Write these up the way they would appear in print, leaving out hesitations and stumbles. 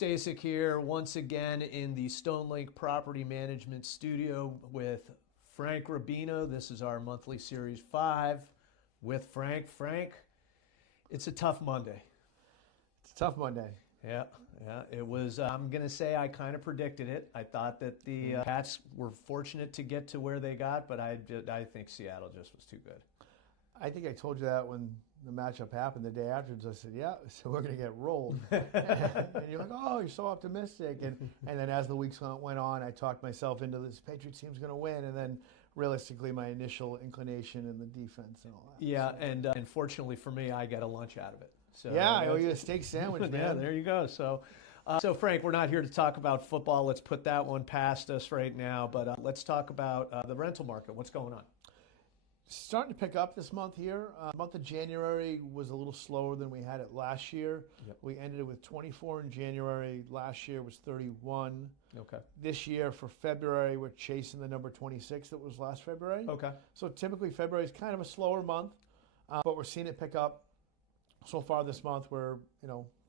Stasek here once again in the Stonelink Property Management Studio with Frank Rubino. This is our monthly Series 5 with Frank. Frank, it's a tough Monday. It's a tough Monday. Yeah, it was. I'm going to say I kind of predicted it. I thought that the Pats were fortunate to get to where they got, but I think Seattle just was too good. I think I told you that when the matchup happened the day afterwards. I said, yeah, so we're going to get rolled. And you're like, oh, you're so optimistic. And then as the weeks went on, I talked myself into this Patriots team's going to win. And then realistically, my initial inclination in the defense and all that. Yeah, so. And unfortunately for me, I get a lunch out of it. So yeah, I owe you a steak sandwich, man. Yeah, there you go. So Frank, we're not here to talk about football. Let's put that one past us right now. But let's talk about the rental market. What's going on? Starting to pick up this month here. Month of January was a little slower than we had it last year. Yep. We ended it with 24 in January. Last year was 31. Okay. This year for February, we're chasing the number 26 that was last February. Okay. So typically February is kind of a slower month, but we're seeing it pick up. So far this month, we're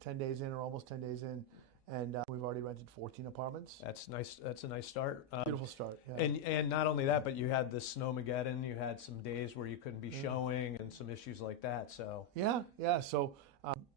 10 days in or almost 10 days in. And we've already rented 14 apartments. That's nice. That's a nice start. Beautiful start. Yeah. And not only that, but you had the snowmageddon. You had some days where you couldn't be showing and some issues like that. So yeah. So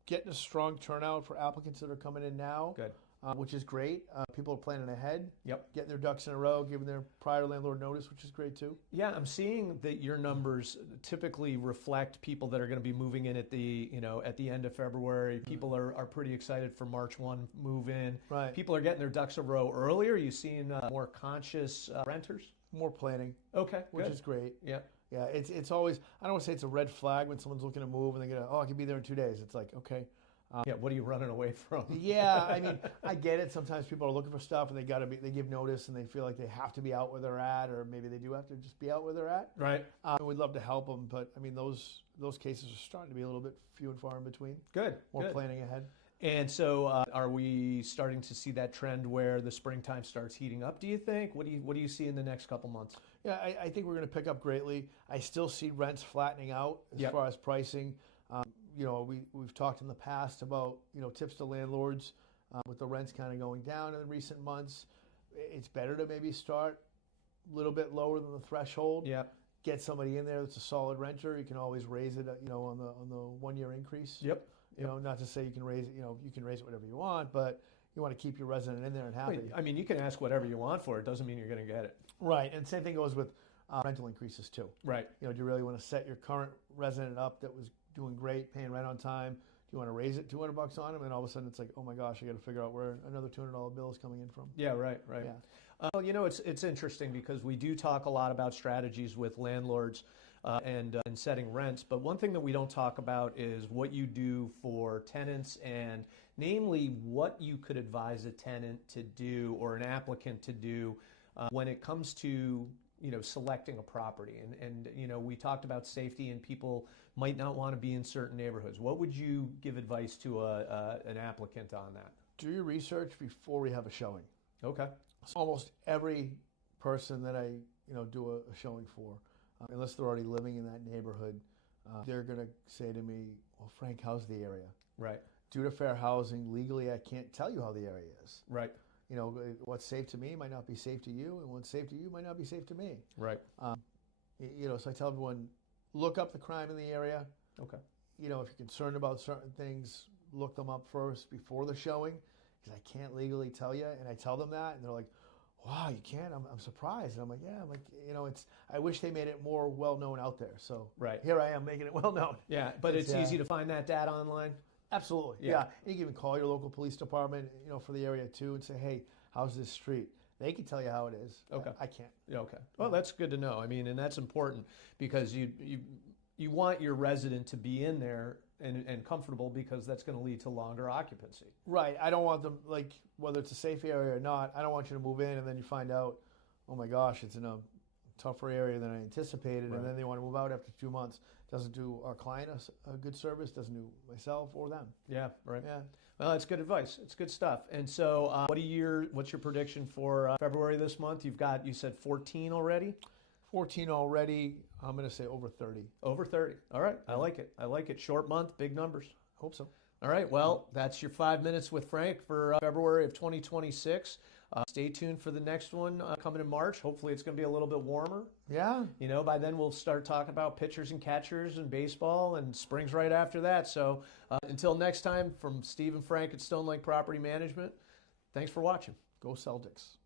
getting a strong turnout for applicants that are coming in now. Good. Which is great. People are planning ahead. Yep. Getting their ducks in a row, giving their prior landlord notice, which is great too. Yeah, I'm seeing that your numbers typically reflect people that are going to be moving in at the end of February. People are pretty excited for March 1 move in. Right. People are getting their ducks in a row earlier. Are you seeing more conscious renters? More planning. Okay, which good. is great. Yeah. Yeah, it's always, I don't want to say it's a red flag when someone's looking to move and they go, oh, I can be there in 2 days. It's like, okay. Yeah, what are you running away from? Yeah, I mean, I get it. Sometimes people are looking for stuff and they give notice and they feel like they have to be out where they're at, or maybe they do have to just be out where they're at. Right. We'd love to help them, but I mean, those cases are starting to be a little bit few and far in between. Good. More planning ahead. And so, are we starting to see that trend where the springtime starts heating up? Do you think? What do you see in the next couple months? Yeah, I think we're going to pick up greatly. I still see rents flattening out as far as pricing. We've talked in the past about tips to landlords with the rents kind of going down in the recent months. It's better to maybe start a little bit lower than the threshold. Yeah. Get somebody in there that's a solid renter. You can always raise it, on the 1 year increase. Yep. Not to say you can raise it. You can raise it whatever you want, but you want to keep your resident in there and happy. I mean, you can ask whatever you want for it. Doesn't mean you're going to get it. Right, and same thing goes with rental increases too. Right. Do you really want to set your current resident up that was doing great, paying rent on time? Do you want to raise it $200 on them, and all of a sudden it's like, oh my gosh, I got to figure out where another $200 bill is coming in from? Yeah, right. Yeah. It's interesting because we do talk a lot about strategies with landlords and setting rents, but one thing that we don't talk about is what you do for tenants, and namely what you could advise a tenant to do or an applicant to do when it comes to selecting a property. And we talked about safety, and people might not want to be in certain neighborhoods. What would you give advice to an applicant on that? Do your research before we have a showing. Okay. So almost every person that I do a showing for, unless they're already living in that neighborhood, they're going to say to me, well, Frank, how's the area? Right. Due to fair housing, legally, I can't tell you how the area is. Right. What's safe to me might not be safe to you, and what's safe to you might not be safe to me. Right. So I tell everyone, look up the crime in the area. Okay. If you're concerned about certain things, look them up first before the showing, because I can't legally tell you. And I tell them that, and they're like, wow, you can't? I'm surprised. And I'm like, yeah. I wish they made it more well-known out there. So here I am making it well-known. Yeah, but it's easy to find that data online? Absolutely, yeah. And you can even call your local police department, for the area too, and say, hey, how's this street? They can tell you how it is. Okay. I can't. Yeah, okay. Well, that's good to know. I mean, and that's important because you want your resident to be in there and comfortable, because that's going to lead to longer occupancy. Right. I don't want them, whether it's a safe area or not, I don't want you to move in and then you find out, oh my gosh, it's in a tougher area than I anticipated, and then they want to move out after 2 months. Doesn't do our client a good service, doesn't do myself or them. Yeah, right. Yeah. Well, that's good advice. It's good stuff. And so what's your prediction for February this month? You said 14 already? 14 already. I'm going to say over 30. Over 30. All right. I like it. Short month, big numbers. Hope so. All right, well, that's your 5 minutes with Frank for February of 2026. Stay tuned for the next one coming in March. Hopefully it's going to be a little bit warmer. Yeah. You know, by then we'll start talking about pitchers and catchers and baseball, and spring's right after that. So until next time, from Steve and Frank at Stonelink Property Management, thanks for watching. Go Celtics.